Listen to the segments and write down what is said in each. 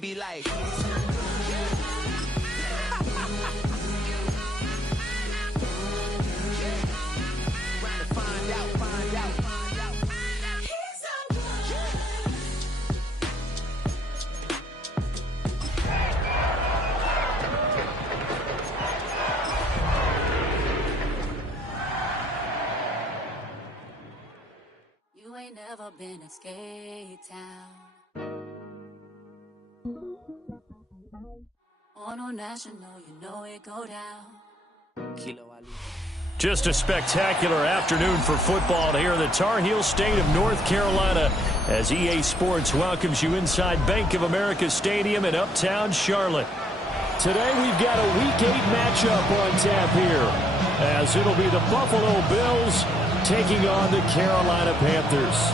Be like, you ain't never been a skate town. On a national, you know it go down. Just a spectacular afternoon for football here in the Tar Heel state of North Carolina as EA Sports welcomes you inside Bank of America Stadium in uptown Charlotte. Today we've got a Week 8 matchup on tap here as it'll be the Buffalo Bills taking on the Carolina Panthers.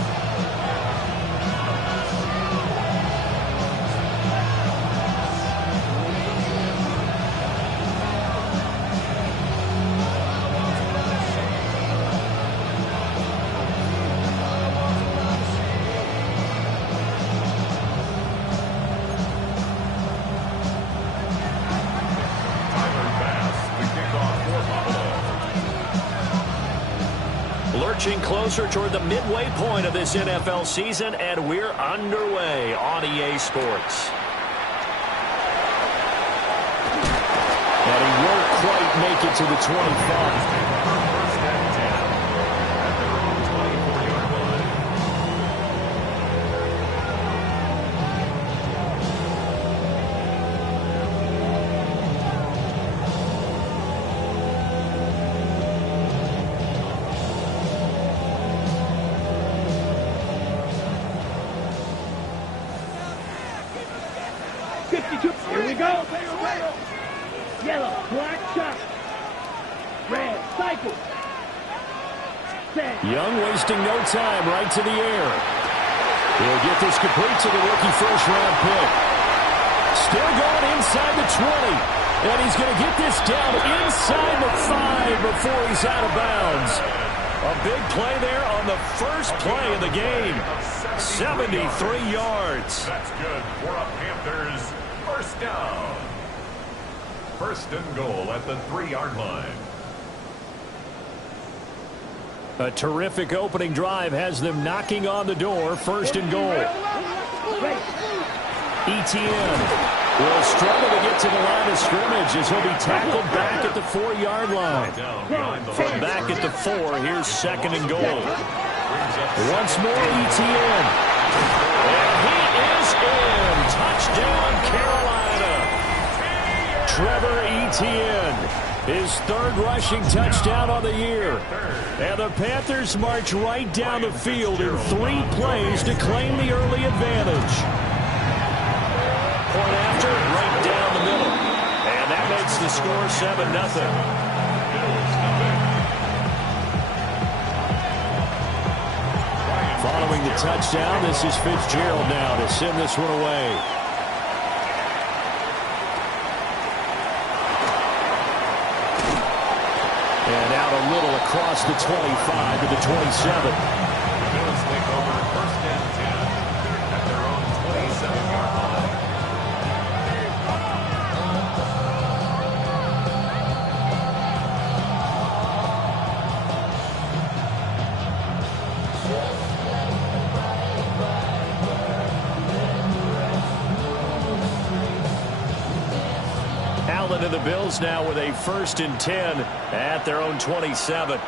Lurching closer toward the midway point of this NFL season, and we're underway on EA Sports. And he won't quite make it to the 25. Here we go. Yellow, black, shot. Red, cycle. Set. Young wasting no time, right to the air. He'll get this complete to the rookie first-round pick. Still going inside the 20. And he's going to get this down inside the 5 before he's out of bounds. A big play there on the first play of the game. 73 yards. That's good for a Panthers first down. First and goal at the 3-yard line. A terrific opening drive has them knocking on the door. First and goal. Etienne will struggle to get to the line of scrimmage as he'll be tackled back at the 4-yard line. From back at the 4, here's second and goal. Once more, Etienne. And he is in. Touchdown, Carolina. Trevor Etienne, his third rushing touchdown on the year. And the Panthers march right down the field in 3 plays to claim the early advantage. Point after, right down the middle. And that makes the score 7-0. Following the touchdown, this is Fitzgerald now to send this one away. And out a little across the 25 to the 27. The Bills take over first and 10 at their own 27-yard line. Allen and the Bills now with a first and 10 at their own 27.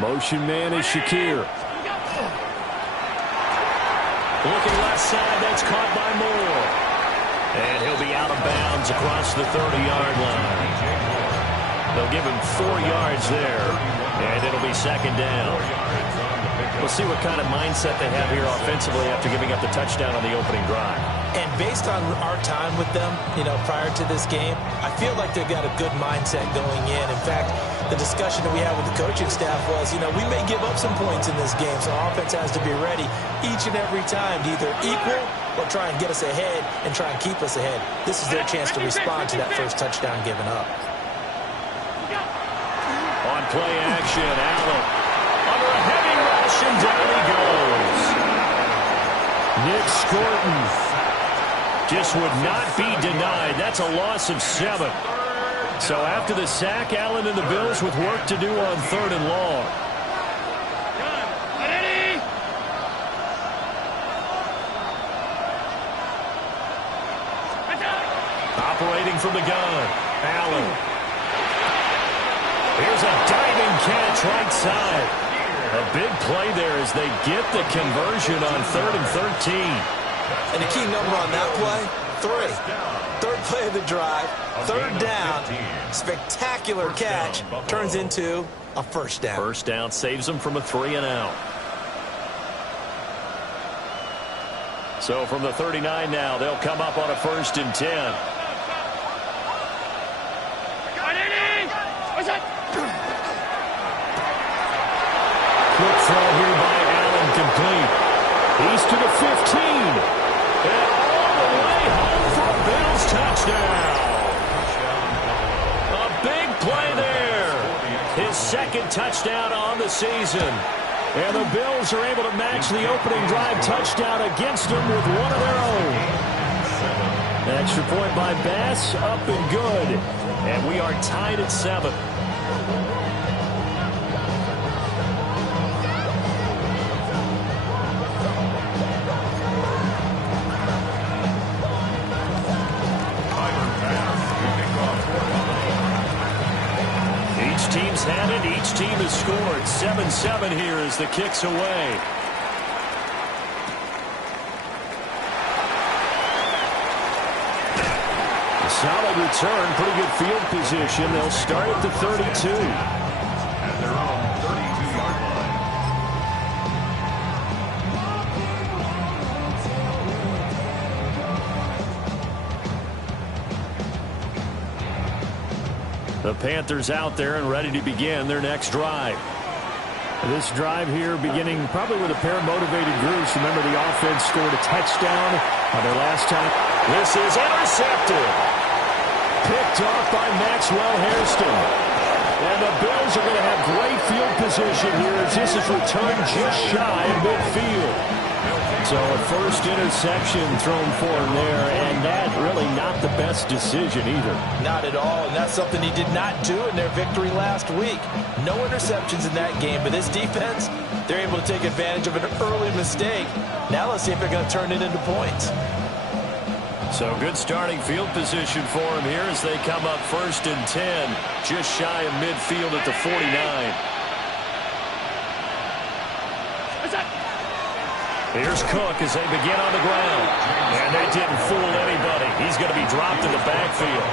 Motion man is Shakir. Looking left side, that's caught by Moore. And he'll be out of bounds across the 30-yard line. They'll give him 4 yards there, and it'll be second down. We'll see what kind of mindset they have here offensively after giving up the touchdown on the opening drive. And based on our time with them, prior to this game, I feel like they've got a good mindset going in. In fact, the discussion that we had with the coaching staff was, we may give up some points in this game, so offense has to be ready each and every time to either equal or try and get us ahead and try and keep us ahead. This is their chance to respond to that first touchdown given up. On play action, Allen. Under a heavy rush, and down he goes. Nick Scorton just would not be denied. That's a loss of 7. So after the sack, Allen and the Bills with work to do on 3rd and long. Operating from the gun, Allen. Here's a diving catch right side. A big play there as they get the conversion on 3rd and 13. And the key number on that play, 3. 3rd play of the drive, 3rd down, spectacular catch, turns into a 1st down. 1st down saves them from a 3 and out. So from the 39 now, they'll come up on a 1st and 10. Quick throw here by Allen, complete. He's to the 15. And all the way home for a Bills touchdown. A big play there. His 2nd touchdown on the season. And the Bills are able to match the opening drive touchdown against them with one of their own. Extra point by Bass, up and good. And we are tied at 7. Each team's had it. Each team has scored. 7-7 here as the kick's away. Solid return, pretty good field position. They'll start at the 32. At their own 32-yard line. The Panthers out there and ready to begin their next drive. This drive here beginning probably with a pair of motivated groups. Remember, the offense scored a touchdown on their last time. This is intercepted. Picked off by Maxwell Hairston. And the Bills are going to have great field position here as this is returned just shy of midfield. So a first interception thrown for him there, and that really not the best decision either. Not at all, and that's something he did not do in their victory last week. No interceptions in that game, but this defense, they're able to take advantage of an early mistake. Now let's see if they're going to turn it into points. So good starting field position for him here as they come up 1st and 10, just shy of midfield at the 49. Here's Cook as they begin on the ground. And they didn't fool anybody. He's going to be dropped in the backfield.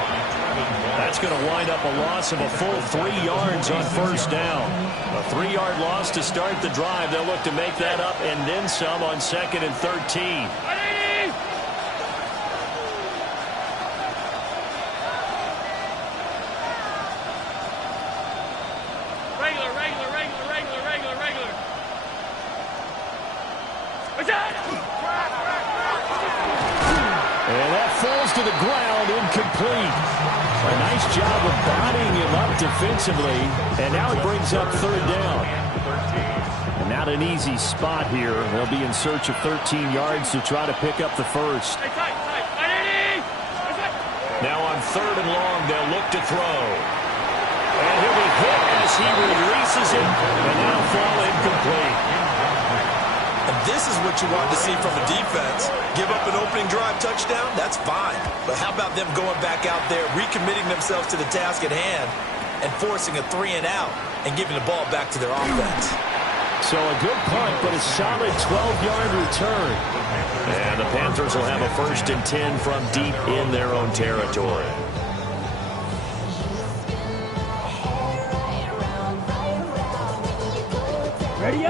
That's going to wind up a loss of a full 3 yards on 1st down. A 3-yard loss to start the drive. They'll look to make that up and then some on 2nd and 13. And that falls to the ground, incomplete. A nice job of bodying him up defensively. And now it brings up 3rd down. And not an easy spot here. They'll be in search of 13 yards to try to pick up the first. Now on 3rd and long, they'll look to throw. And he'll be hit as he releases it. And that'll fall incomplete. And this is what you want to see from a defense. Give up an opening drive touchdown, that's fine. But how about them going back out there, recommitting themselves to the task at hand, and forcing a 3 and out, and giving the ball back to their offense. So a good punt, but a solid 12-yard return. And the Panthers will have a 1st and 10 from deep in their own territory.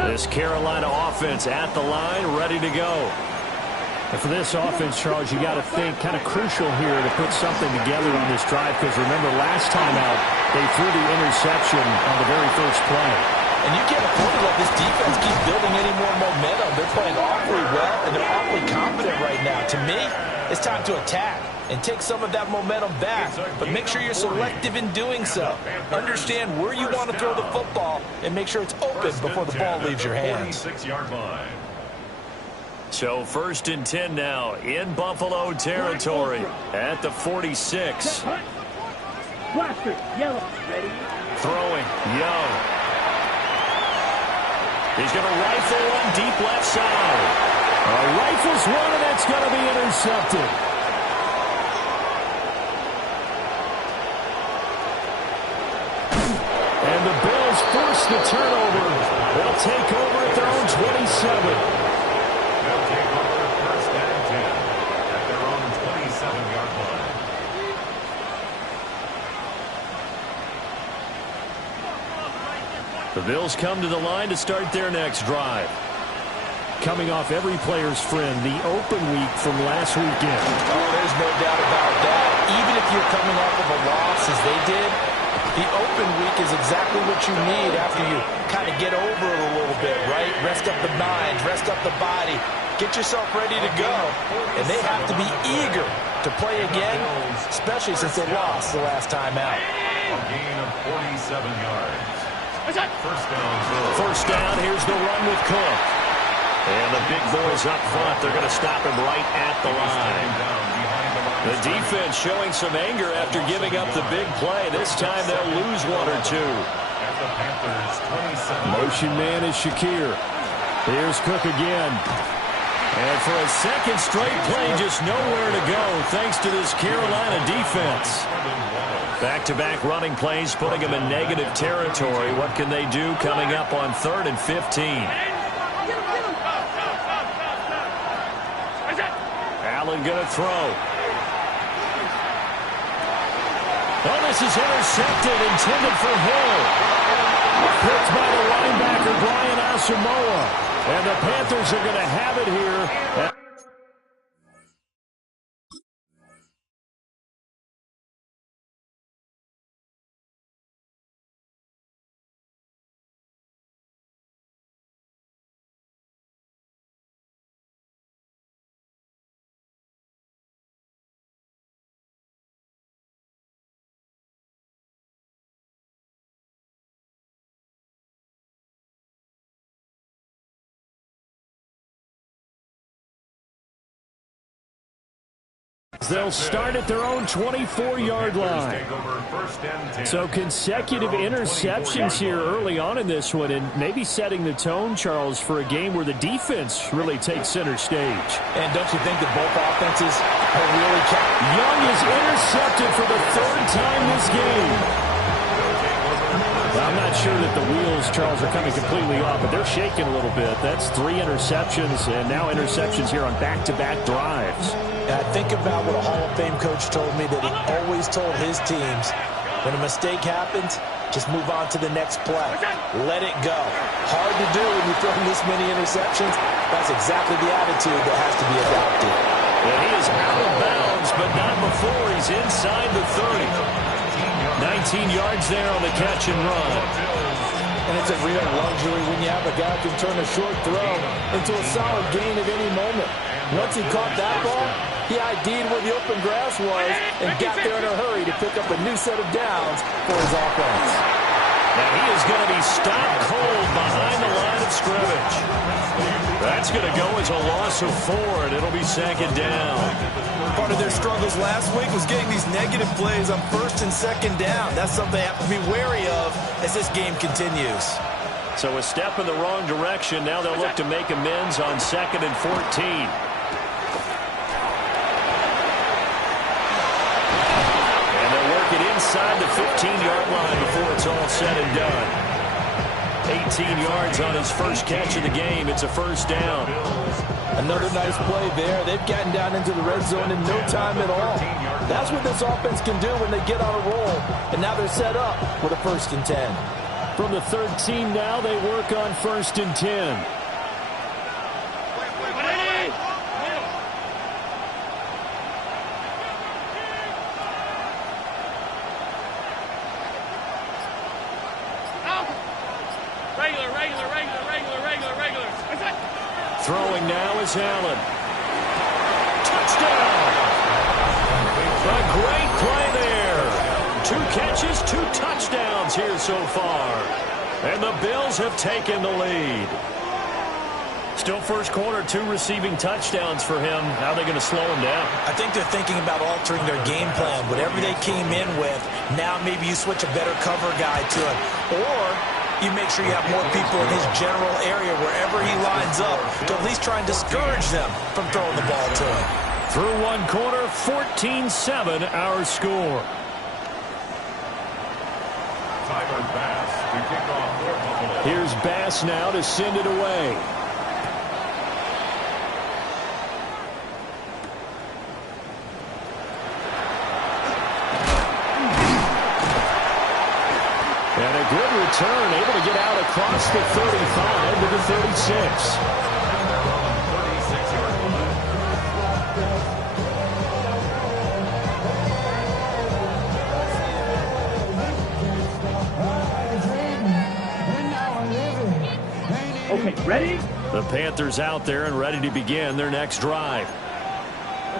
This Carolina offense at the line, ready to go. And for this offense, Charles, you got to think kind of crucial here to put something together on this drive, because remember last time out, they threw the interception on the very first play. And you can't afford to let this defense keep building any more momentum. They're playing awfully well, and they're awfully confident right now. To me, it's time to attack and take some of that momentum back, but make sure you're selective in doing so. Understand where you want to throw the football and make sure it's open before the ball leaves your hands. 46-yard line. So 1st and 10 now in Buffalo territory at the 46. Blaster, yellow, ready? Throwing, Young. He's going to rifle one deep left side. Rifles one, and that's going to be intercepted. And the Bills force the turnover. They'll take over at their own 27. They'll take over 1st and 10 at their own 27-yard line. The Bills come to the line to start their next drive. Coming off every player's friend, the open week from last weekend. Oh, there's no doubt about that. Even if you're coming off of a loss as they did, the open week is exactly what you need after you kind of get over it a little bit, right? Rest up the mind, rest up the body, get yourself ready to go. And they have to be eager to play again, especially since they lost the last time out. A gain of 47 yards. First down, here's the run with Cook. And the big boys up front, they're going to stop him right at the line. The defense showing some anger after giving up the big play. This time they'll lose one or two. Motion man is Shakir. Here's Cook again. And for a second straight play, just nowhere to go thanks to this Carolina defense. Back-to-back running plays, putting them in negative territory. What can they do coming up on 3rd and 15? Allen going to throw. Oh, this is intercepted, intended for Hill. Picked by the linebacker, Brian Asamoah. And the Panthers are going to have it here. They'll start at their own 24-yard line. So consecutive interceptions here early on in this one, and maybe setting the tone, Charles, for a game where the defense really takes center stage. And don't you think that both offenses are really Young is intercepted for the 3rd time this game. I'm not sure that the wheels, Charles, are coming completely off, but they're shaking a little bit. That's 3 interceptions, and now interceptions here on back-to-back drives. I think about what a Hall of Fame coach told me, that he always told his teams, when a mistake happens, just move on to the next play. Let it go. Hard to do when you're throwing this many interceptions. That's exactly the attitude that has to be adopted. And he is out of bounds, but not before he's inside the 30. 19 yards there on the catch and run. And it's a real luxury when you have a guy who can turn a short throw into a solid gain at any moment. Once he caught that ball, he ID'd where the open grass was and got there in a hurry to pick up a new set of downs for his offense. Now he is going to be stopped cold behind the line of scrimmage. That's going to go as a loss of 4, and it'll be 2nd down. Part of their struggles last week was getting these negative plays on 1st and 2nd down. That's something they have to be wary of as this game continues. So a step in the wrong direction. Now they'll look to make amends on 2nd and 14. Inside the 15-yard line before it's all said and done. 18 yards on his first catch of the game. It's a 1st down. Another nice play there. They've gotten down into the red zone in no time at all. That's what this offense can do when they get on a roll. And now they're set up with a 1st and 10. From the 13 now, they work on 1st and 10. Throwing now is Allen. Touchdown! A great play there. 2 catches, 2 touchdowns here so far. And the Bills have taken the lead. still first quarter, 2 receiving touchdowns for him. How are they going to slow him down? I think they're thinking about altering their game plan. Whatever they came in with, now maybe you switch a better cover guy to it. Or you make sure you have more people in his general area wherever he lines up to at least try and discourage them from throwing the ball to him. Through one quarter, 14-7 our score. Tyler Bass to kick off for Buffalo. Here's Bass now to send it away. And a good return, able to get out across the 35 to the 36. Okay, ready? The Panthers out there and ready to begin their next drive.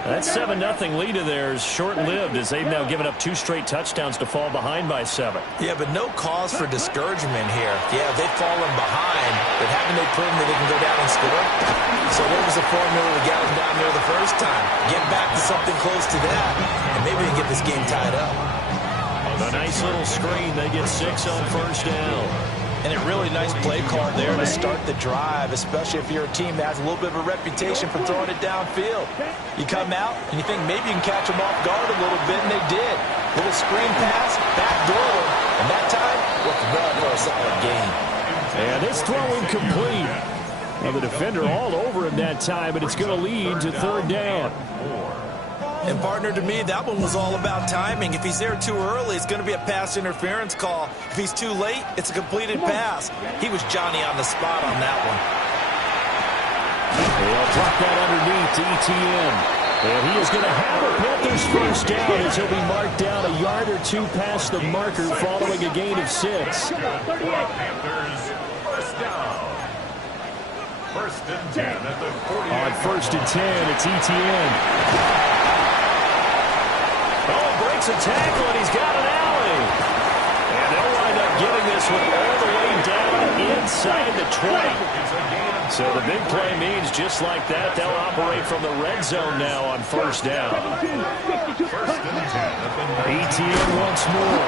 That 7-0 lead of theirs short-lived as they've now given up 2 straight touchdowns to fall behind by 7. Yeah, but no cause for discouragement here. Yeah, they've fallen behind, but haven't they proven that they can go down and score? So what was the formula to get them down there the first time? Get back to something close to that, and maybe we can get this game tied up. A nice little screen. They get 6 on first down. And a really nice play call there to start the drive, especially if you're a team that has a little bit of a reputation for throwing it downfield. You come out and you think maybe you can catch them off guard a little bit, and they did. Little screen pass, backdoor, and that time, looked well for a solid gain. And this throw incomplete. Well, the defender all over him that time, but it's going to lead to third down. And, partner, to me, that one was all about timing. If he's there too early, it's going to be a pass interference call. If he's too late, it's a completed pass. He was Johnny on the spot on that one. They'll drop that underneath to ETN. And he is going to have a Panthers first down as he'll be marked down a yard or 2 past the marker following a gain of 6. Panthers first down. First and 10 at the 48. On first and 10, it's ETN. Breaks a tackle, and he's got an alley. And they'll wind up getting this one all the way down inside the 20. So the big play means just like that, they'll operate from the red zone now on first down. First and 10. ETN once more.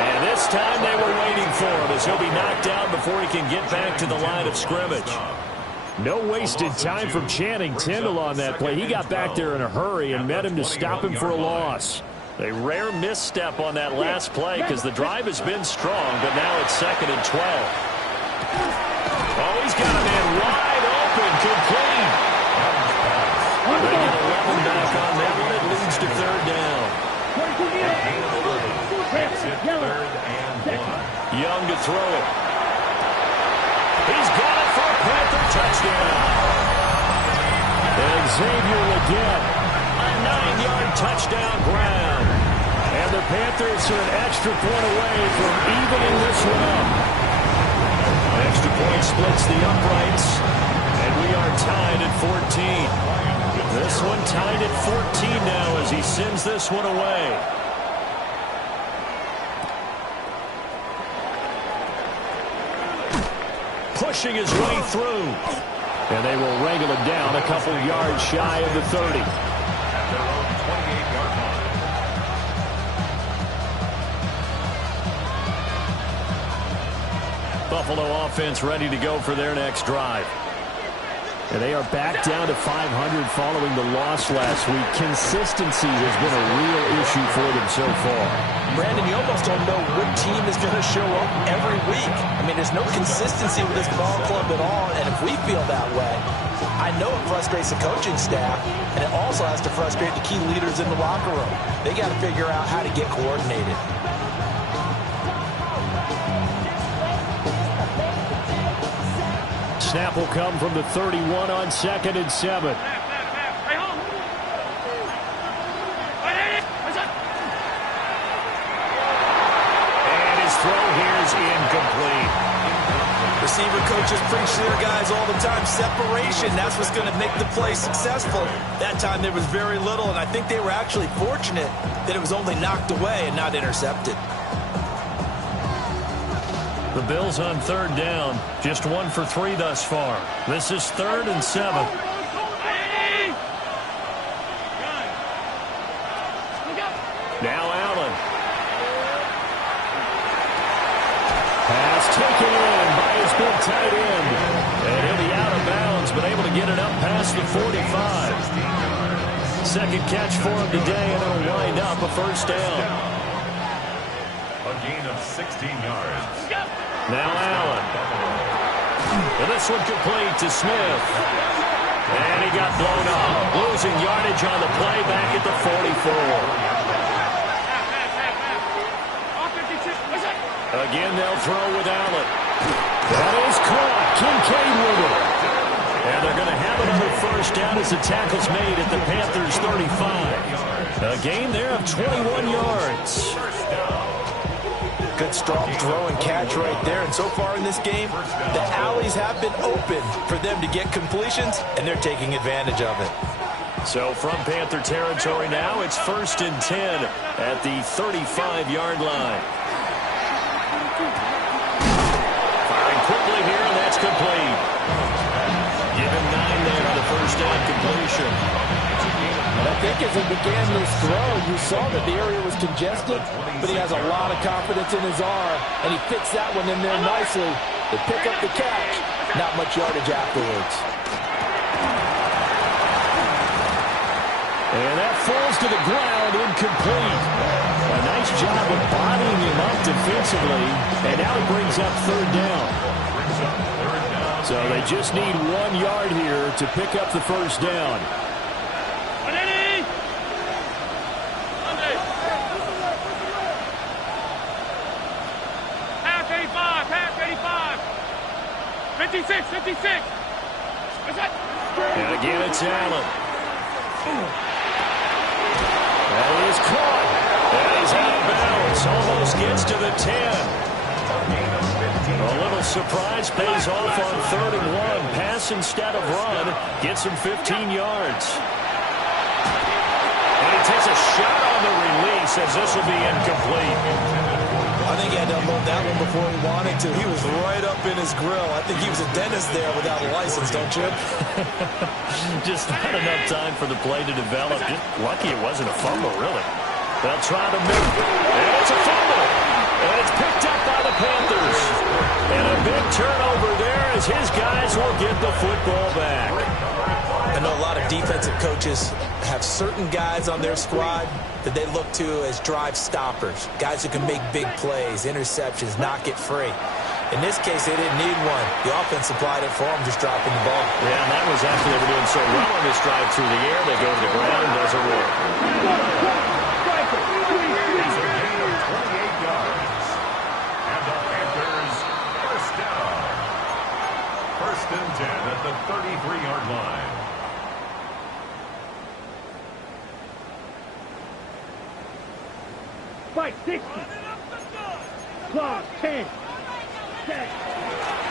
And this time they were waiting for him as he'll be knocked down before he can get back to the line of scrimmage. No wasted time from Channing Tindall on that play. He got back there in a hurry and met him to stop him for a loss. A rare misstep on that last play because the drive has been strong, but now it's 2nd and 12. Oh, he's got a man wide open, complete. They get 11 back on that one. It leads to third down. Third and 1. Young to throw it. He's got it for a Panther touchdown. And Xavier Legette, a 9-yard touchdown ground. And the Panthers are an extra point away from evening this one up. Extra point splits the uprights, and we are tied at 14. This one tied at 14 now as he sends this one away. Pushing his way through. And they will wrangle him down a couple yards shy of the 30. At their own 28-yard line. Buffalo offense ready to go for their next drive. And they are back down to 500 following the loss last week. Consistency has been a real issue for them so far. Brandon, you almost don't know what team is going to show up every week. I mean, there's no consistency with this ball club at all, and if we feel that way, I know it frustrates the coaching staff, and it also has to frustrate the key leaders in the locker room. They got to figure out how to get coordinated. Snap will come from the 31 on 2nd and 7. And his throw here is incomplete. Receiver coaches preach to their guys all the time. Separation, that's what's going to make the play successful. That time there was very little, and I think they were actually fortunate that it was only knocked away and not intercepted. The Bills on third down. Just 1 for 3 thus far. This is 3rd and 7. Now Allen. Pass taken in by his big tight end. And he'll be out of bounds, but able to get it up past the 45. Second catch for him today, and it'll wind up a first down. A gain of 16 yards. Now Allen. And this one complete to Smith. And he got blown up. Losing yardage on the play back at the 44. Again, they'll throw with Allen. That is caught. Kincaid with it. And they're going to have it on the first down as the tackle's made at the Panthers' 35. A gain there of 21 yards. Good strong throw and catch right there. And so far in this game, the alleys have been open for them to get completions, and they're taking advantage of it. So from Panther territory now, it's 1st and 10 at the 35-yard line. Firing quickly here, and that's complete. Give him 9 there on the first down completion. And I think as he began this throw, you saw that the area was congested, but he has a lot of confidence in his arm, and he fits that one in there nicely. They pick up the catch, not much yardage afterwards. And that falls to the ground, incomplete. A nice job of bodying him up defensively, and now he brings up 3rd down. So they just need 1 yard here to pick up the first down. Half 85. 56. And again, it's Allen. That is caught. And he's out of bounds. Almost gets to the 10. A little surprise pays off on 3rd and 1. Pass instead of run. Gets him 15 yards. And he takes a shot on the release as this will be incomplete. I think he had to unload that one before he wanted to. He was right up in his grill. I think he was a dentist there without a license, don't you? Just not enough time for the play to develop. Just lucky it wasn't a fumble, really. They'll try to move. And it's a fumble. And it's picked up by the Panthers. And a big turnover there as his guys will get the football back. I know a lot of defensive coaches have certain guys on their squad that they look to as drive stoppers, guys who can make big plays, interceptions, knock it free. In this case, they didn't need one. The offense supplied it for them, just dropping the ball. Yeah, and that was after they were doing so well on this drive through the air. They go to the ground, doesn't work. It's a gain of 28 yards. And the Panthers, first down. 1st and 10 at the 33-yard line. Fight 60. Clock 10.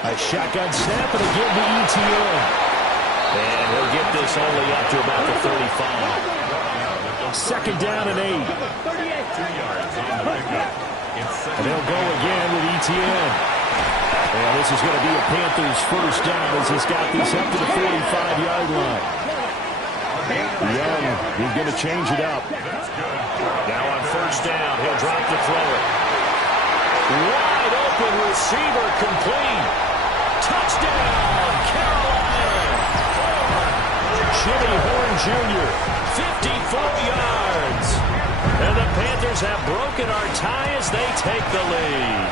A shotgun snap and again to ETN. And he'll get this only up to about the 35. 2nd down and 8. 2 yards on the pickup. And they'll go again with ETN. And this is going to be a Panthers first down as he's got this up to the 45-yard line. Young, he's going to change it up. Now on first down, he'll drop to throw it. Wide open receiver complete. Touchdown, Carolina. Jimmy Horn Jr., 54 yards. And the Panthers have broken our tie as they take the lead.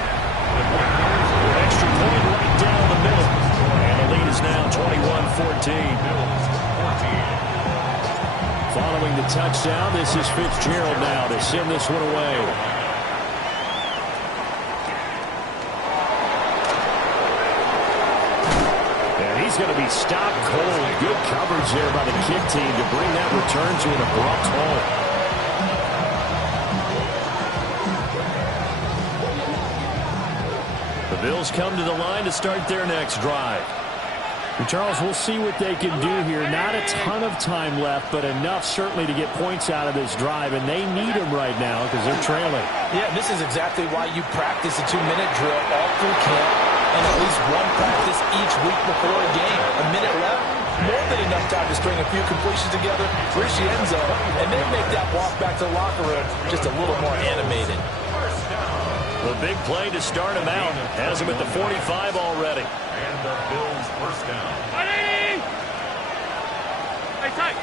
Extra point right down the middle. And the lead is now 21-14. Following the touchdown, this is Fitzgerald now to send this one away. And he's going to be stopped cold. Good coverage there by the kick team to bring that return to an abrupt halt. The Bills come to the line to start their next drive. And Charles, we'll see what they can do here. Not a ton of time left, but enough certainly to get points out of this drive, and they need them right now because they're trailing. Yeah, this is exactly why you practice a 2-minute drill all through camp and at least one practice each week before a game. A minute left, more than enough time to string a few completions together, reach the end zone, and then make that walk back to the locker room just a little more animated. The big play to start him out. Has him at the 45 already. And the Bills first down. Hey, tight.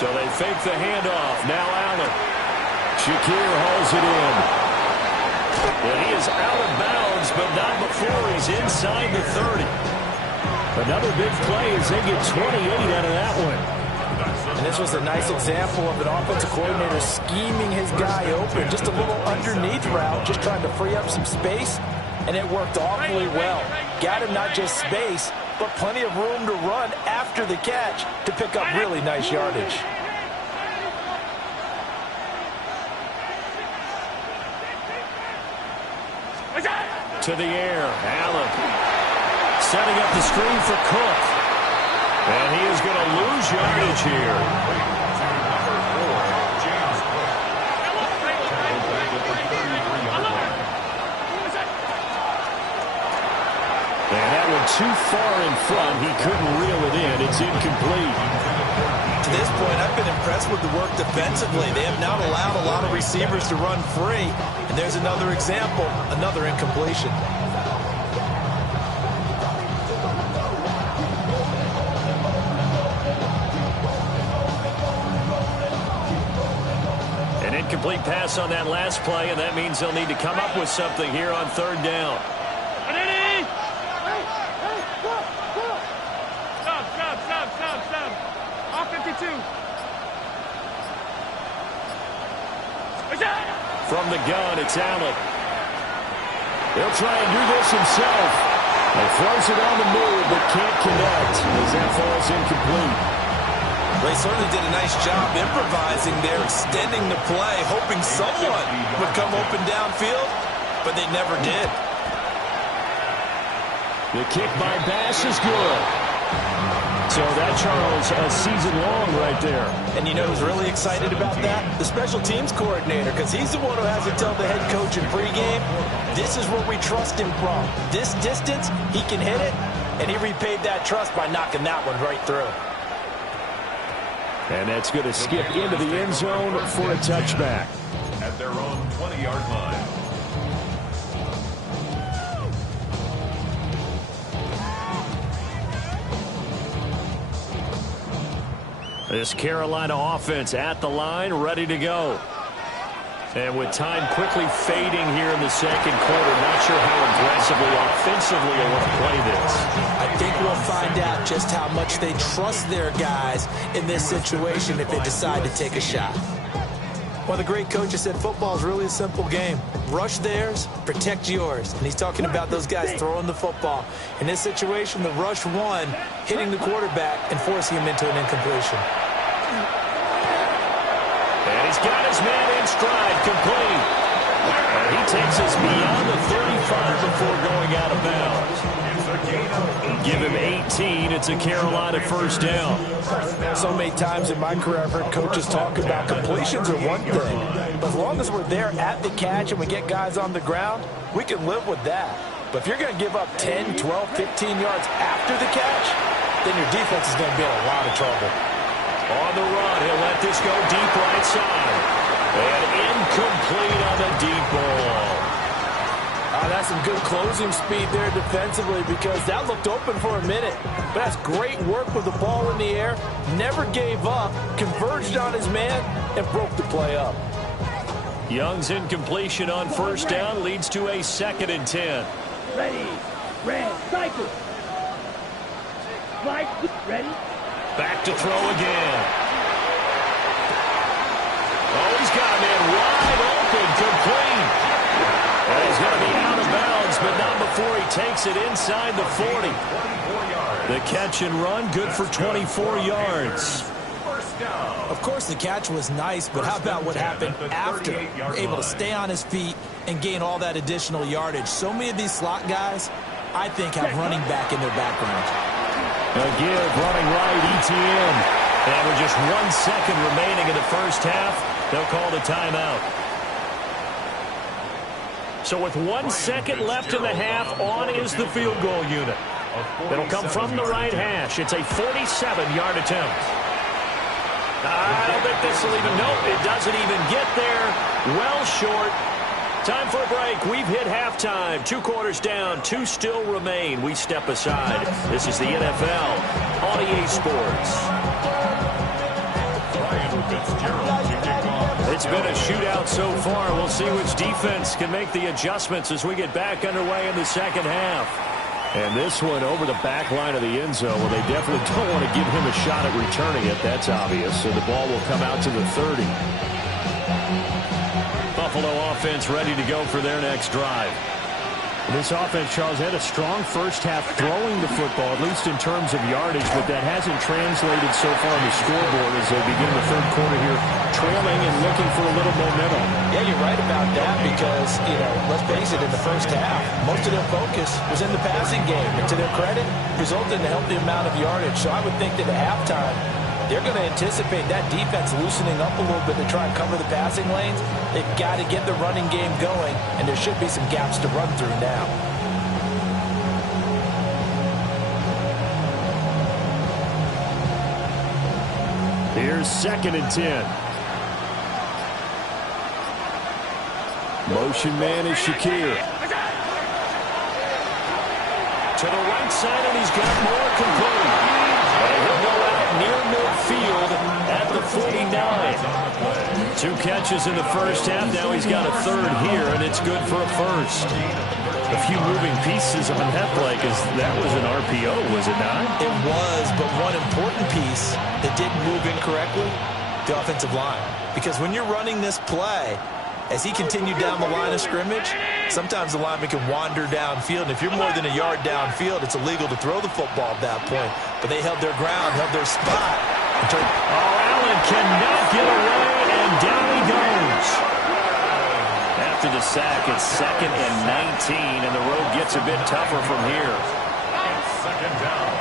So they fake the handoff. Now Allen. Shakir hauls it in. And he is out of bounds, but not before he's inside the 30. Another big play as they get 28 out of that one. And this was a nice example of an offensive coordinator scheming his guy open. Just a little underneath route, just trying to free up some space. And it worked awfully well. Got him not just space, but plenty of room to run after the catch to pick up really nice yardage. To the air. Allen setting up the screen for Cook. And he is going to lose yardage here. And that one too far in front. He couldn't reel it in. It's incomplete. To this point, I've been impressed with the work defensively. They have not allowed a lot of receivers to run free. And there's another example, another incompletion. Incomplete pass on that last play, and that means they'll need to come up with something here on third down. Stop. Off 52. From the gun, it's Allen. He'll try and do this himself. He throws it on the move, but can't connect as that falls incomplete. They certainly did a nice job improvising there, extending the play, hoping someone would come open downfield, but they never did. The kick by Bass is good. So that, Charles, a season long right there. And you know who's really excited about that? The special teams coordinator, because he's the one who has to tell the head coach in pregame, this is where we trust him from. This distance, he can hit it, and he repaid that trust by knocking that one right through. And that's going to skip into the end zone for a touchback. At their own 20-yard line. This Carolina offense at the line, ready to go. And with time quickly fading here in the second quarter, not sure how aggressively, offensively they want to play this. I think we'll find out just how much they trust their guys in this situation if they decide to take a shot. One of the great coaches said football is really a simple game. Rush theirs, protect yours. And he's talking about those guys throwing the football. In this situation, the rush one, hitting the quarterback and forcing him into an incompletion. And he's got his man in stride, complete. And he takes us beyond the 35 before going out of bounds. Give him 18. It's a Carolina first down. So many times in my career, I've heard coaches talk about completions are one thing. But as long as we're there at the catch and we get guys on the ground, we can live with that. But if you're going to give up 10, 12, 15 yards after the catch, then your defense is going to be in a lot of trouble. On the run, he'll let this go deep right side. And incomplete on the deep ball. That's some good closing speed there defensively because that looked open for a minute. But that's great work with the ball in the air. Never gave up, converged on his man, and broke the play up. Young's incompletion on first down leads to a 2nd and 10. Ready, red, cycle. Flight, ready. Back to throw again. Oh, he's got a man wide open, complete. And he's going to be out of bounds, but not before he takes it inside the 40. The catch and run, good for 24 yards. first down. Of course, the catch was nice, but how about what happened after? Able to stay on his feet and gain all that additional yardage. So many of these slot guys, I think, have running back in their background. A give, running right, ETN. And with just 1 second remaining in the first half, they'll call the timeout. So with 1 second left in the half, on is the field goal unit. It'll come from the right hash. It's a 47-yard attempt. I don't think this will even, nope, it doesn't even get there. Well short. Time for a break. We've hit halftime. 2 quarters down, 2 still remain. We step aside. This is the NFL on EA Sports. It's been a shootout so far. We'll see which defense can make the adjustments as we get back underway in the second half. And this one over the back line of the end zone. Well, they definitely don't want to give him a shot at returning it. That's obvious. So the ball will come out to the 30. Buffalo offense ready to go for their next drive. This offense, Charles, had a strong first half throwing the football, at least in terms of yardage, but that hasn't translated so far on the scoreboard as they begin the third quarter here, trailing and looking for a little momentum. Yeah, you're right about that because, let's face it, in the first half, most of their focus was in the passing game. And to their credit, resulted in a healthy amount of yardage. So I would think that at halftime, they're going to anticipate that defense loosening up a little bit to try and cover the passing lanes. They've got to get the running game going, and there should be some gaps to run through now. Here's 2nd and 10. Motion man is Shakir. To the right side, and he's got more complete. And he'll go out near midfield at the 49. 2 catches in the first half. Now he's got a 3rd here, and it's good for a first. A few moving pieces on that play because that was an RPO, was it not? It was, but one important piece that didn't move incorrectly, the offensive line. Because when you're running this play, as he continued down the line of scrimmage, sometimes the lineman can wander downfield. And if you're more than a yard downfield, it's illegal to throw the football at that point. But they held their ground, held their spot. Allen cannot get away, and down he goes. After the sack, it's 2nd and 19, and the road gets a bit tougher from here. 2nd down.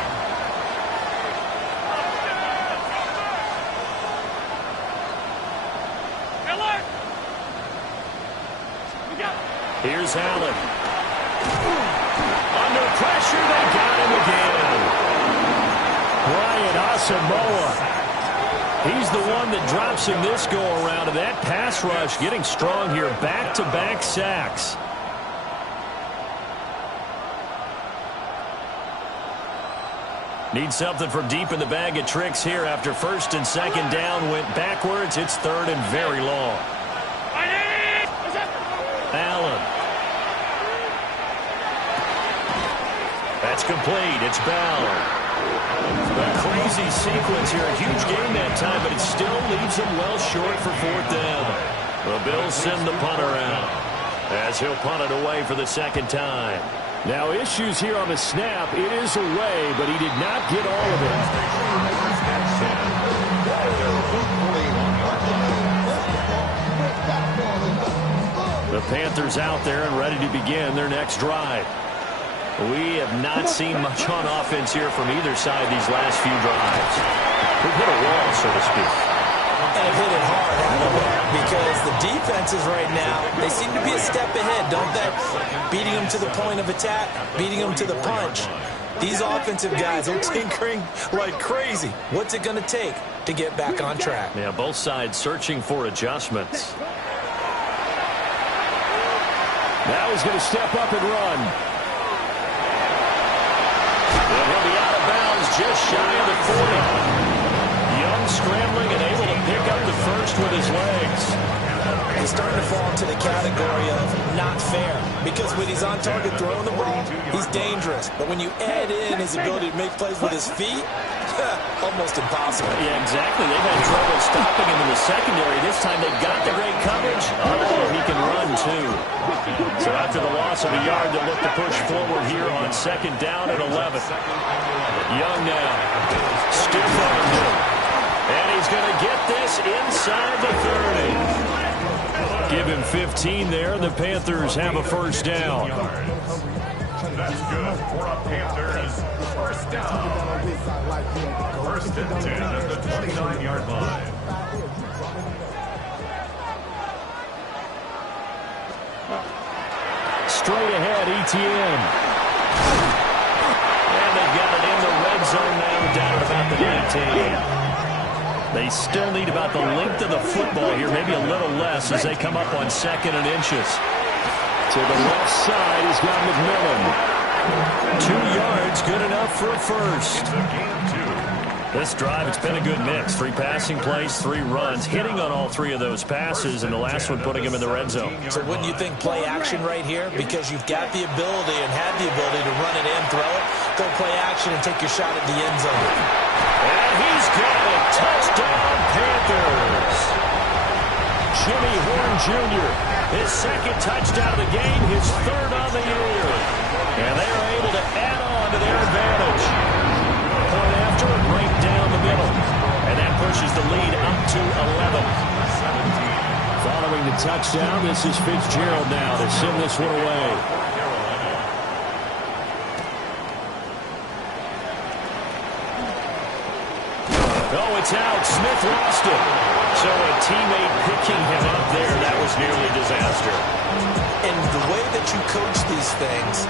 Here's Allen. Under pressure, they got him again. Brian Asamoah. He's the one that drops him this go-around, and that pass rush getting strong here. Back-to-back sacks. Need something from deep in the bag of tricks here after 1st and 2nd down. Went backwards. It's 3rd and very long. Allen. That's complete. It's Bell. A crazy sequence here. A huge game that time, but it still leaves them well short for 4th down. The Bills send the punter out as he'll punt it away for the 2nd time. Now issues here on the snap. It is away, but he did not get all of it. The Panthers out there and ready to begin their next drive. We have not seen much on offense here from either side these last few drives. We've hit a wall, so to speak. And hit it hard, haven't we? Because the defenses right now, they seem to be a step ahead, don't they? Beating them to the point of attack, beating them to the punch. These offensive guys are tinkering like crazy. What's it going to take to get back on track? Yeah, both sides searching for adjustments. Now he's going to step up and run. He'll be out of bounds just shy of the 40. Young scrambling and able to pick up the first with his legs. He's starting to fall into the category of not fair. Because when he's on target throwing the ball, he's dangerous. But when you add in his ability to make plays with his feet, almost impossible. Yeah, exactly. They've had trouble stopping him in the secondary. This time they've got the great coverage. Oh, he can run, too. So after the loss of a yard, they'll look to push forward here on 2nd down and 11. Young now. Stiff armed him. And he's going 15 there. The Panthers have a first down. That's good for a Panthers first down. First and 10 at the 29-yard line. Straight ahead, ETN. And they've got it in the red zone now, down at about the 19. They still need about the length of the football here, maybe a little less as they come up on 2nd and inches. To the left side, he's got McMillan. 2 yards, good enough for a first. This drive, it's been a good mix. 3 passing plays, 3 runs, hitting on all 3 of those passes, and the last one putting him in the red zone. So wouldn't you think play action right here? Because you've got the ability and had the ability to run it in, throw it, go play action, and take your shot at the end zone. And he's got it. Touchdown, Panthers. Jimmy Horn Jr., his 2nd touchdown of the game, his 3rd on the year. And they are able to add on to their advantage. Point after, right down the middle. And that pushes the lead up to 11. Following the touchdown, this is Fitzgerald now to send this one away. Oh, it's out. Smith lost it. So a teammate picking him up there, that was nearly a disaster. And the way that you coach these things,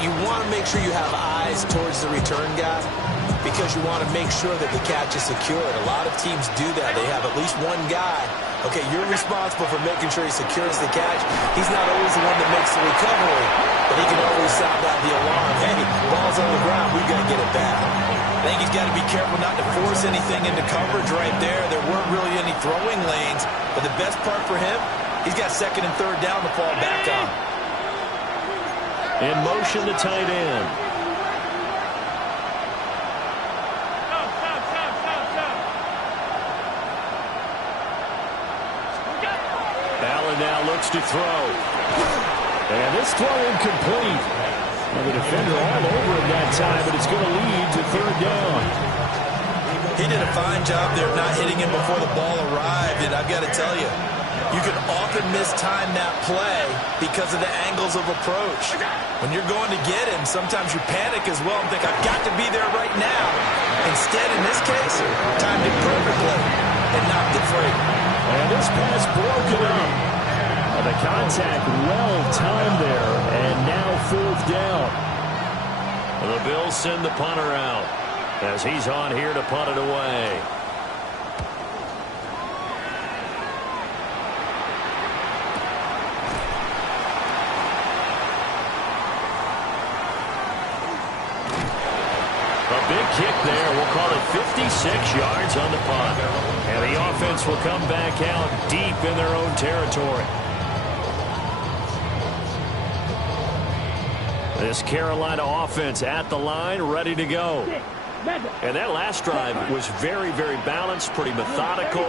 you want to make sure you have eyes towards the return guy because you want to make sure that the catch is secured. A lot of teams do that. They have at least one guy. Okay, you're responsible for making sure he secures the catch. He's not always the one that makes the recovery, but he can always sound out the alarm. Hey, ball's on the ground. We've got to get it back. I think he's got to be careful not to force anything into coverage right there. There weren't really any throwing lanes, but the best part for him, he's got 2nd and 3rd down to fall back on. In motion, the tight end. Allen now looks to throw. And this throw incomplete. Well, the defender all over him that time, but it's going to lead to 3rd down. He did a fine job there of not hitting him before the ball arrived, and I've got to tell you, you can often mistime that play because of the angles of approach. When you're going to get him, sometimes you panic as well and think, I've got to be there right now. Instead, in this case, timed it perfectly and knocked it free. And this pass broken up. The contact well timed there, and now 4th down. The Bills send the punter out as he's on here to punt it away. A big kick there. We'll call it 56 yards on the punt. And the offense will come back out deep in their own territory. This Carolina offense at the line, ready to go. And that last drive was very, very balanced, pretty methodical.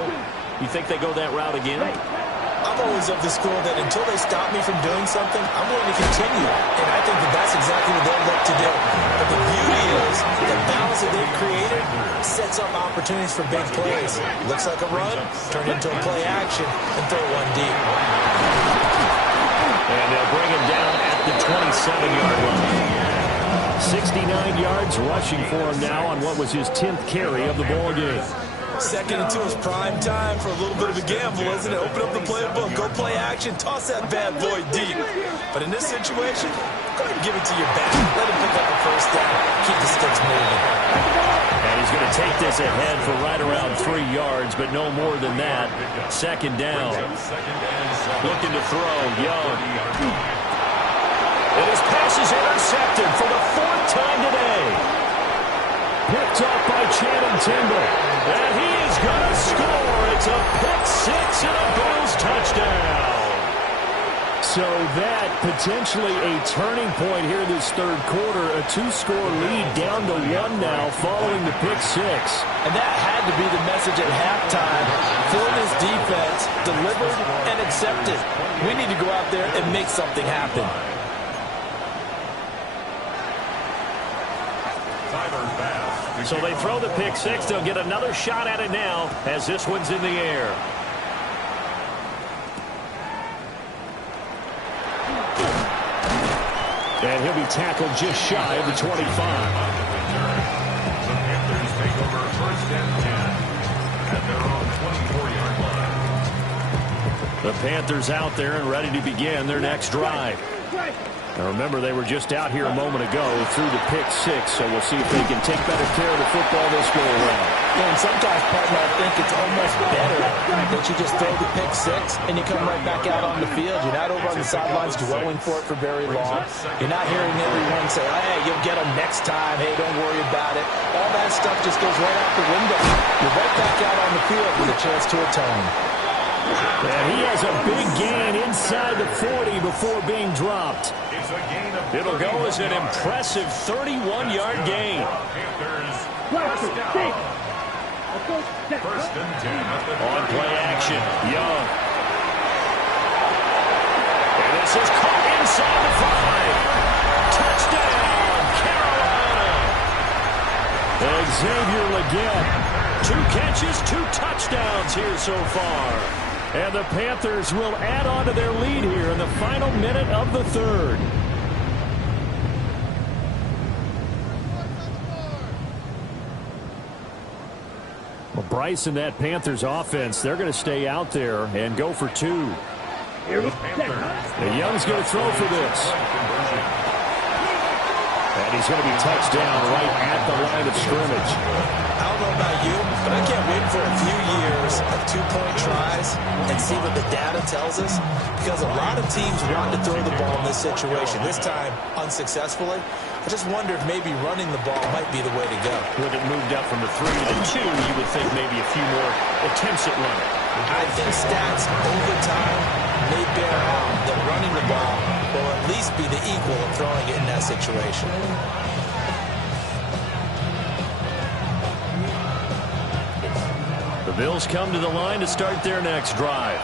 You think they go that route again? I'm always of the school that until they stop me from doing something, I'm willing to continue. And I think that that's exactly what they'll look to do. But the beauty is the balance that they've created sets up opportunities for big plays. Looks like a run, turn into a play action, and throw one deep. And they'll bring him down at the 27-yard line. 69 yards rushing for him now on what was his 10th carry of the ball game. 2nd and 2 is prime time for a little bit of a gamble, isn't it? Open up the playbook, go play action, toss that bad boy deep. But in this situation, go ahead and give it to your back. Let him pick up the first down, keep the sticks moving. And he's going to take this ahead for right around 3 yards, but no more than that. 2nd down. Looking to throw, Young. And his pass is intercepted for the 4th time today. Picked up by Channing Tindall. And he is going to score. It's a pick 6 and a Bills touchdown. So that potentially a turning point here this 3rd quarter. A 2-score lead down to 1 now following the pick 6. And that had to be the message at halftime for this defense. Delivered and accepted. We need to go out there and make something happen. So they throw the pick 6. They'll get another shot at it now as this one's in the air. And he'll be tackled just shy of the 25. The Panthers take over first and 10 at their own 24-yard line. The Panthers out there and ready to begin their next drive. Now remember, they were just out here a moment ago through the pick six, so we'll see if they can take better care of the football this go around. Yeah, and sometimes, partner, I think it's almost better that you just throw the pick six and you come right back out on the field. You're not over on the sidelines dwelling for it for very long. You're not hearing everyone say, hey, you'll get them next time. Hey, don't worry about it. All that stuff just goes right out the window. You're right back out on the field with a chance to atone. And he has a big gain inside the 40 before being dropped. It'll go as an impressive 31-yard gain. First and 10 on play action, Young. And this is caught inside the 5. Touchdown, Carolina. Xavier Legette. 2 catches, 2 touchdowns here so far. And the Panthers will add on to their lead here in the final minute of the third. Well, Bryce and that Panthers offense, they're going to stay out there and go for 2. And Young's going to throw for this. And he's going to be touched down right at the line of scrimmage. I don't know about you, but I can't wait for a few years of 2-point tries and see what the data tells us, because a lot of teams want to throw the ball in this situation, this time unsuccessfully. I just wonder if maybe running the ball might be the way to go. With it moved up from the 3 to the 2, you would think maybe a few more attempts at running. I think stats over time may bear out that running the ball will at least be the equal of throwing it in that situation. The Bills come to the line to start their next drive.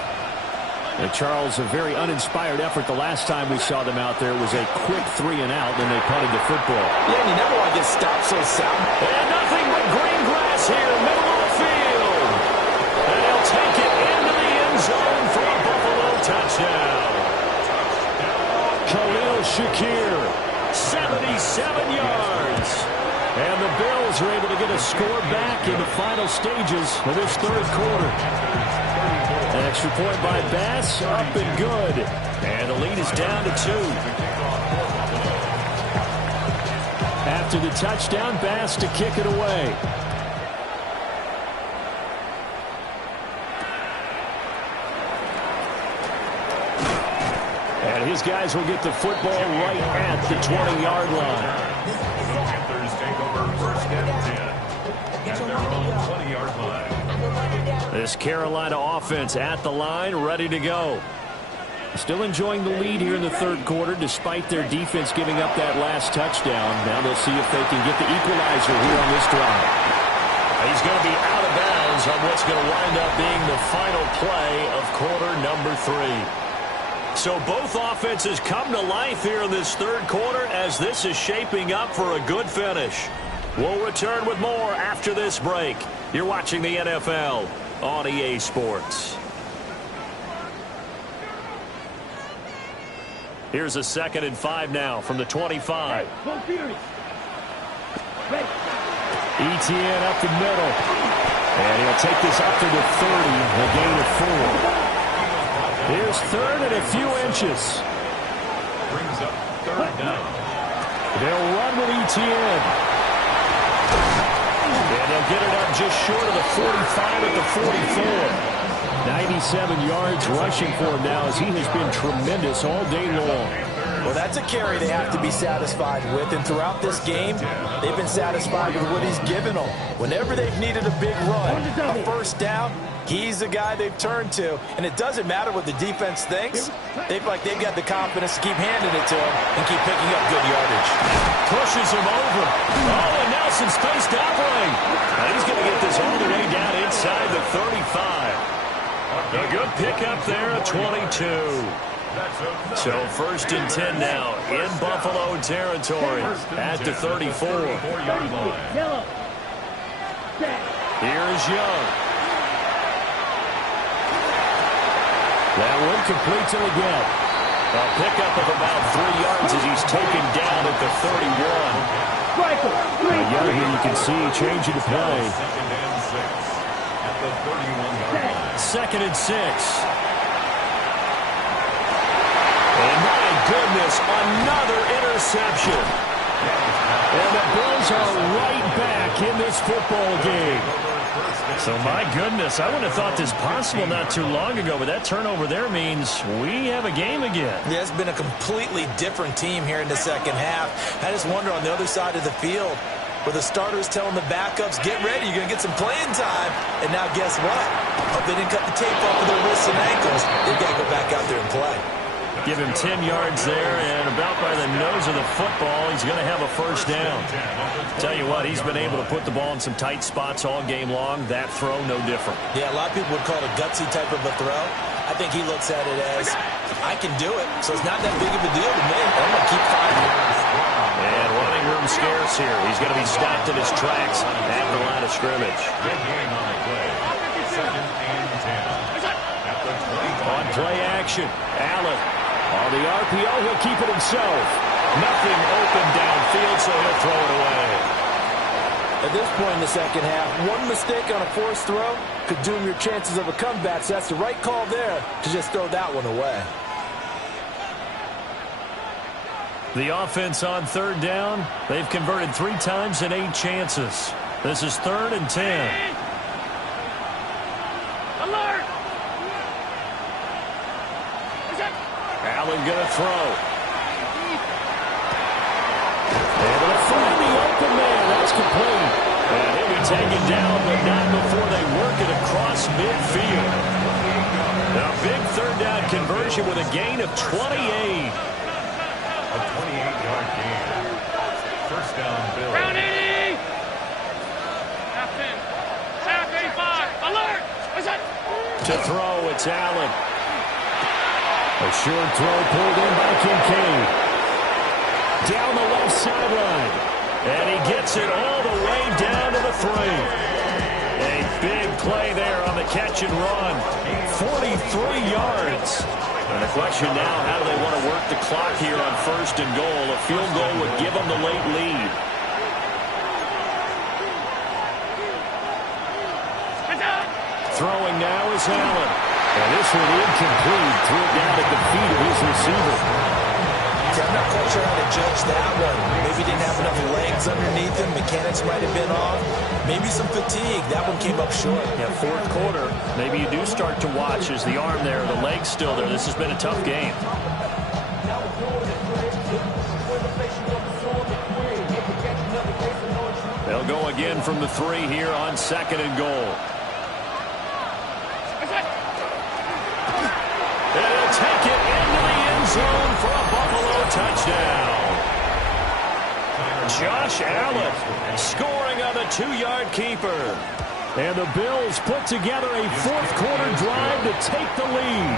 And Charles, a very uninspired effort the last time we saw them out there was a quick 3 and out, then they punted the football. Yeah, and you never want to get stopped so sound. And nothing but green grass here, middle of the field. And he'll take it into the end zone for a Buffalo touchdown. Khalil Shakir, 77 yards. And the Bills are able to get a score back in the final stages of this third quarter. An extra point by Bass, up and good. And the lead is down to 2. After the touchdown, Bass to kick it away. And his guys will get the football right at the 20-yard line. The Panthers take over first and 10 at their own 20-yard line. This Carolina offense at the line, ready to go. Still enjoying the lead here in the third quarter, despite their defense giving up that last touchdown. Now they'll see if they can get the equalizer here on this drive. He's going to be out of bounds on what's going to wind up being the final play of quarter number 3. So both offenses come to life here in this third quarter as this is shaping up for a good finish. We'll return with more after this break. You're watching the NFL on EA Sports. Here's a 2nd and 5 now from the 25. Etienne up the middle. And he'll take this up to the 30, a gain of 4. Here's 3rd and a few inches. Brings up 3rd down. They'll run with Etienne. And they'll get it up just short of the 45 at the 44. 97 yards rushing for him now as he has been tremendous all day long. Well, that's a carry they have to be satisfied with. And throughout this game, they've been satisfied with what he's given them. Whenever they've needed a big run, a first down, he's the guy they've turned to. And it doesn't matter what the defense thinks. They've got the confidence to keep handing it to him and keep picking up good yardage. Pushes him over. Oh, and Nelson spaced operate. He's going to get this all the way down inside the 35. A good pickup there at 22. So 1st and 10 now in Buffalo territory at the 34. Here's Young. That one complete to Legette. A pickup of about 3 yards as he's taken down at the 31. Yeah, here you can see changing the play. At the 31-yard line. 2nd and 6. And my goodness, another interception. And the Bills are right back in this football game. So, my goodness, I wouldn't have thought this possible not too long ago, but that turnover there means we have a game again. Yeah, it's been a completely different team here in the second half. I just wonder on the other side of the field, where the starters telling the backups, get ready, you're going to get some playing time. And now guess what? Hope they didn't cut the tape off of their wrists and ankles. They've got to go back out there and play. Give him 10 yards there, and about by the nose of the football, he's going to have a first down. Tell you what, he's been able to put the ball in some tight spots all game long. That throw, no different. Yeah, a lot of people would call it a gutsy type of a throw. I think he looks at it as, I can do it, so it's not that big of a deal to me. I'm going to keep fighting. And running room scarce here. He's going to be stopped in his tracks at the line of scrimmage. Big game on the play. 2nd and 10. At the 20. On play action, Allen. On the RPO, he'll keep it himself. Nothing open downfield, so he'll throw it away. At this point in the second half, one mistake on a forced throw could doom your chances of a comeback. So that's the right call there to just throw that one away. The offense on 3rd down. They've converted 3 times in 8 chances. This is 3rd and 10. Alert! Allen going to throw. Able to find the open man. That's complete. And he'll be taken down, but not before they work it across midfield. A big 3rd down conversion with a gain of 28. A 28-yard gain. First down, Bills. Round 80! Half 10. Half 85. Alert! What's that? To throw, it's Allen. A short throw pulled in by Kincaid. Down the left sideline. And he gets it all the way down to the 3. A big play there on the catch and run. 43 yards. And the question now, how do they want to work the clock here on 1st and goal? A field goal would give them the late lead. Throwing now is Allen. And this one incomplete. Threw it down at the feet of his receiver. I'm not quite sure how to judge that one. Maybe didn't have enough legs underneath him. Mechanics might have been off. Maybe some fatigue. That one came up short. Yeah, 4th quarter. Maybe you do start to watch as the arm there, the leg's still there. This has been a tough game. They'll go again from the 3 here on 2nd and goal. And he'll take it into the end zone for a Buffalo touchdown. Josh Allen scoring on the 2-yard keeper. And the Bills put together a 4th quarter drive to take the lead.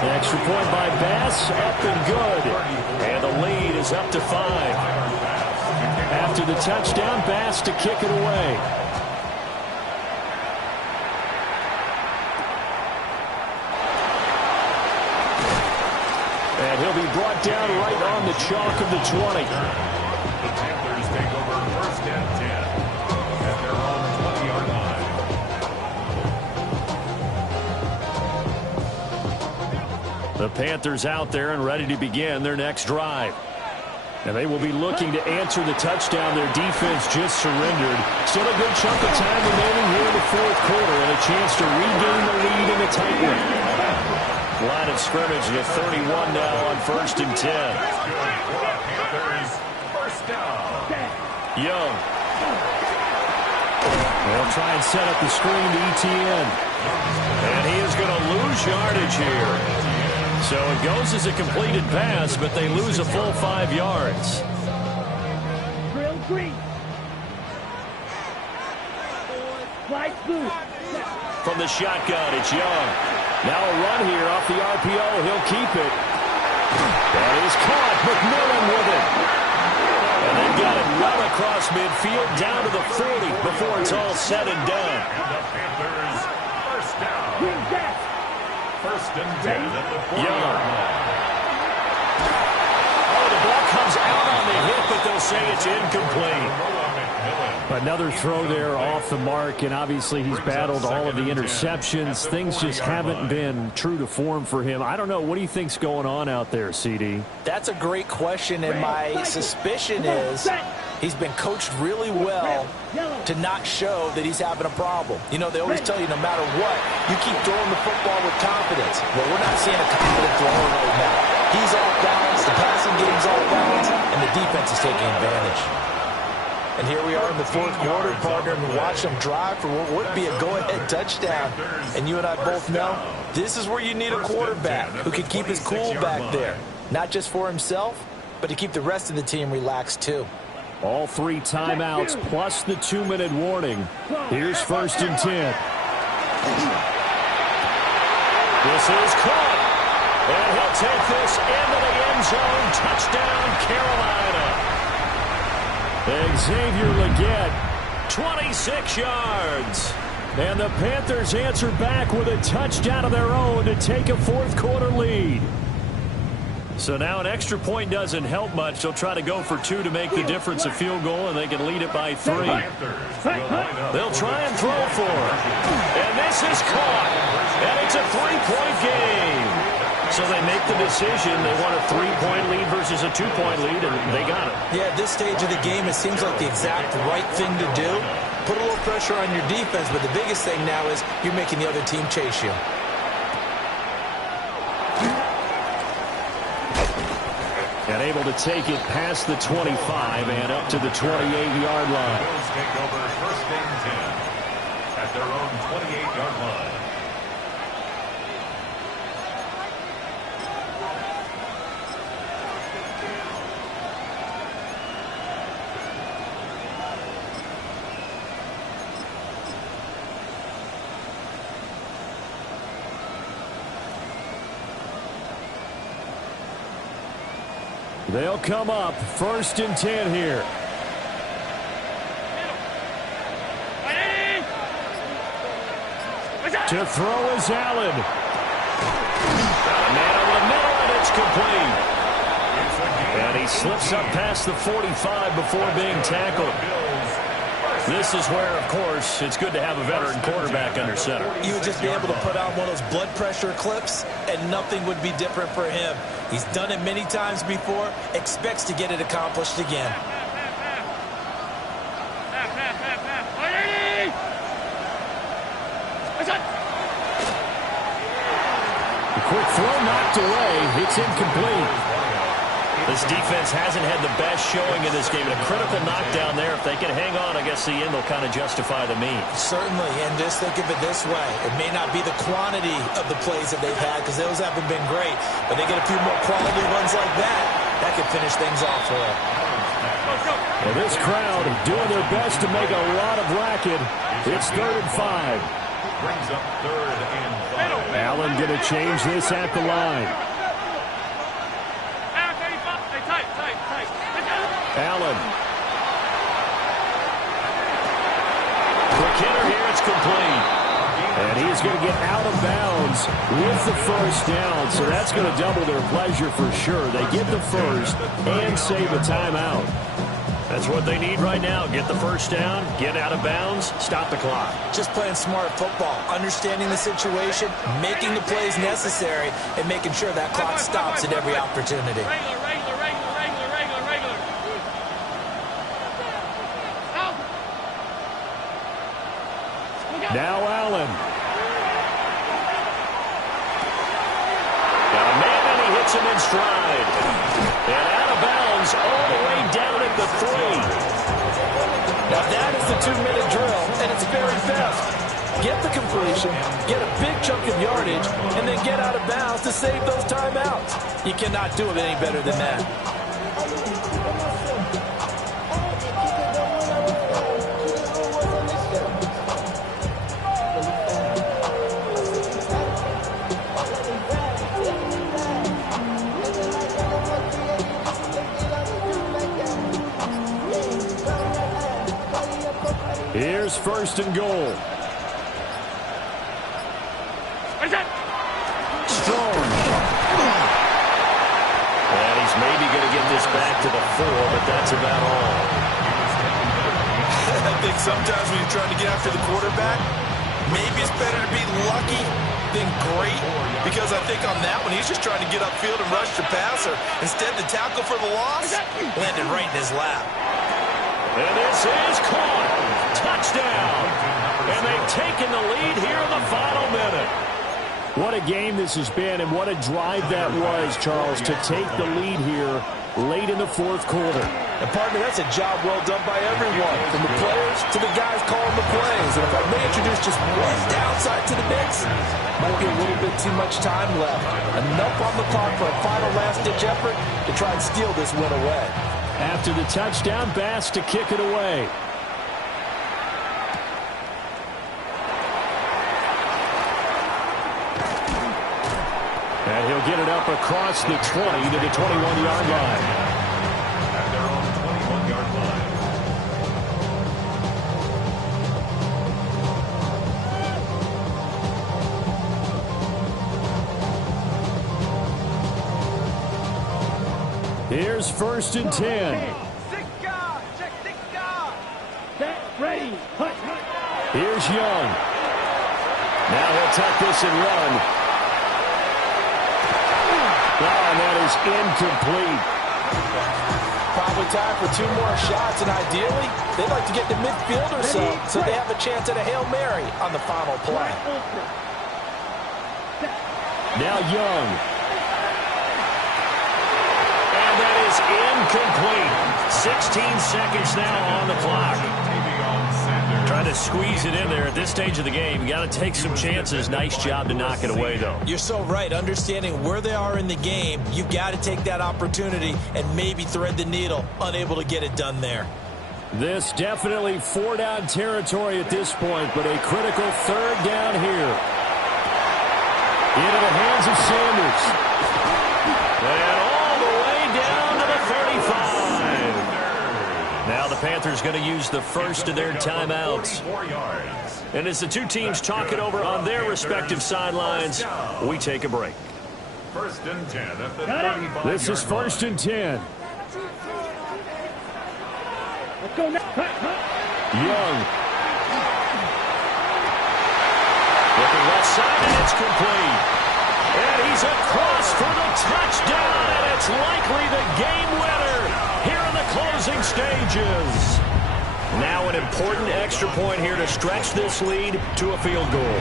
The extra point by Bass, up and good. And the lead is up to 5. After the touchdown, Bass to kick it away. And he'll be brought down right on the chalk of the 20. The Panthers take over 1st and 10 at their own 20-yard line. The Panthers out there and ready to begin their next drive. And they will be looking to answer the touchdown their defense just surrendered. Still a good chunk of time remaining here in the 4th quarter and a chance to regain the lead in a tight one. Line of scrimmage to 31 now on 1st and 10. Panthers, first down. Young. They'll try and set up the screen to ETN. And he is going to lose yardage here. So it goes as a completed pass, but they lose a full 5 yards. Drill 3. Flight blue. From the shotgun, it's Young. Now a run here off the RPO. He'll keep it. That is caught. McMillan with it. And they've got it well across midfield down to the 40 before it's all said and done. And the Panthers, first down. Green deck. First and 10 at the 4-yard line. Oh, the ball comes out on the hit, but they'll say it's incomplete. Another throw there off the mark, and obviously he's battled all of the interceptions. Things just haven't been true to form for him. I don't know. What do you think's going on out there, CD? That's a great question, and my suspicion is he's been coached really well to not show that he's having a problem. You know, they always tell you no matter what, you keep throwing the football with confidence. Well, we're not seeing a confident thrower right now. He's off balance, the passing game's off balance, and the defense is taking advantage. And here we are in the fourth quarter, partner, and watch them drive for what would be a go-ahead touchdown. And you and I both know this is where you need a quarterback who can keep his cool back there. Not just for himself, but to keep the rest of the team relaxed too. All 3 timeouts plus the 2-minute warning. Here's first and 10. This is caught. And he'll take this into the end zone. Touchdown, Carolina. Xavier Legette, 26 yards. And the Panthers answer back with a touchdown of their own to take a fourth quarter lead. So now an extra point doesn't help much. They'll try to go for 2 to make the difference a field goal, and they can lead it by 3. They'll try and throw for it. And this is caught. And it's a 3-point game. So they make the decision. They want a 3-point lead versus a 2-point lead, and they got it. Yeah, at this stage of the game, it seems like the exact right thing to do. Put a little pressure on your defense, but the biggest thing now is you're making the other team chase you. And able to take it past the 25 and up to the 28-yard line. Bills take over first and 10 at their own 28-yard line. They'll come up first and 10 here. To throw is Allen. Got a man over the middle, and it's complete. And he slips up past the 45 before being tackled. This is where, of course, it's good to have a veteran quarterback under center. You would just be able to put on one of those blood pressure clips, and nothing would be different for him. He's done it many times before, expects to get it accomplished again. The quick throw knocked away. It's incomplete. This defense hasn't had the best showing in this game. And a critical knockdown there. If they can hang on, I guess the end will kind of justify the means. Certainly, and just think of it this way. It may not be the quantity of the plays that they've had, because those haven't been great, but they get a few more quality ones like that. That could finish things off for them. Well, this crowd doing their best to make a lot of racket. It's 3rd and 5. Brings up 3rd and 5. Allen going to change this at the line. Allen. Quick hitter here, it's complete. And he's going to get out of bounds with the first down. So that's going to double their pleasure for sure. They get the first and save a timeout. That's what they need right now. Get the first down, get out of bounds, stop the clock. Just playing smart football, understanding the situation, making the plays necessary, and making sure that clock stops at every opportunity. Now Allen. Got a man, and he hits him in stride. And out of bounds all the way down at the 3. Now that is the 2-minute drill, and it's very fast. Get the completion, get a big chunk of yardage, and then get out of bounds to save those timeouts. You cannot do it any better than that. Here's first and goal. this back to the 4, but that's about all. I think sometimes when you're trying to get after the quarterback, maybe it's better to be lucky than great, because I think on that one, he's just trying to get upfield and rush the passer. Instead, the tackle for the loss landed right in his lap. And this is caught. Touchdown. And they've taken the lead here in the final minute. What a game this has been, and what a drive that was, Charles, to take the lead here late in the fourth quarter. And partner, that's a job well done by everyone, from the players to the guys calling the plays. And if I may introduce just one downside to the mix, might be a little bit too much time left. Enough on the clock for a final last-ditch effort to try and steal this win away. After the touchdown, Bass to kick it away. And he'll get it up across the 20 to the 21-yard line. At their own 21-yard line. Here's 1st and 10. Here's Young. Now he'll tuck this and run. Oh, and that is incomplete. Probably time for 2 more shots, and ideally, they'd like to get to midfield or so they have a chance at a Hail Mary on the final play. Now Young. And that is incomplete. 16 seconds now on the clock. Trying to squeeze it in there at this stage of the game. You got to take some chances. Nice job to knock it away, though. You're so right. Understanding where they are in the game, you've got to take that opportunity and maybe thread the needle. Unable to get it done there. This definitely 4-down territory at this point, but a critical 3rd down here. Into the hands of Sanders. And all the way down to the 35. Now the Panthers going to use the first of their timeouts. And as the two teams talk it over on their respective sidelines, we take a break. 1st and 10 at the 35. This is 1st and 10. Young. Looking left side, and it's complete. And he's across for the touchdown, and it's likely the game winner here in the closing stages. Now an important extra point here to stretch this lead to a field goal.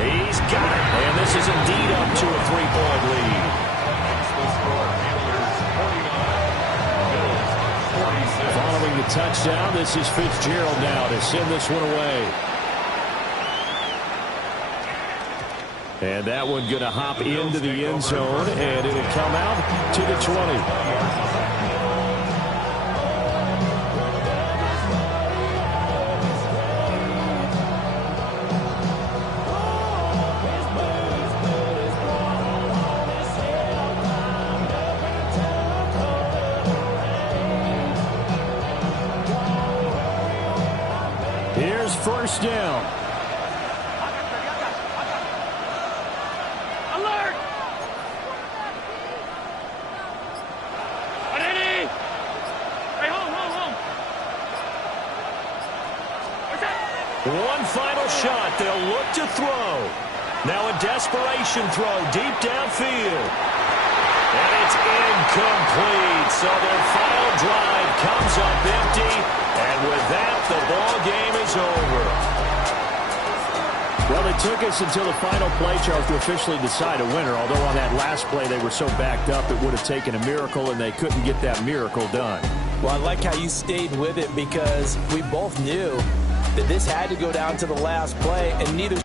He's got it, and this is indeed up to a 3-point lead. Following the touchdown, this is Fitzgerald now to send this one away. And that one going to hop into the end zone, and it'll come out to the 20. Here's 1st down. Alert! Ready? Hey, home. What's that? One final shot. They'll look to throw. Now a desperation throw deep downfield. And it's incomplete. So their final drive comes up empty. And with that, the ball game is over. Well, it took us until the final play, Charles, to officially decide a winner. Although on that last play they were so backed up, it would have taken a miracle, and they couldn't get that miracle done. Well, I like how you stayed with it, because we both knew that this had to go down to the last play, and neither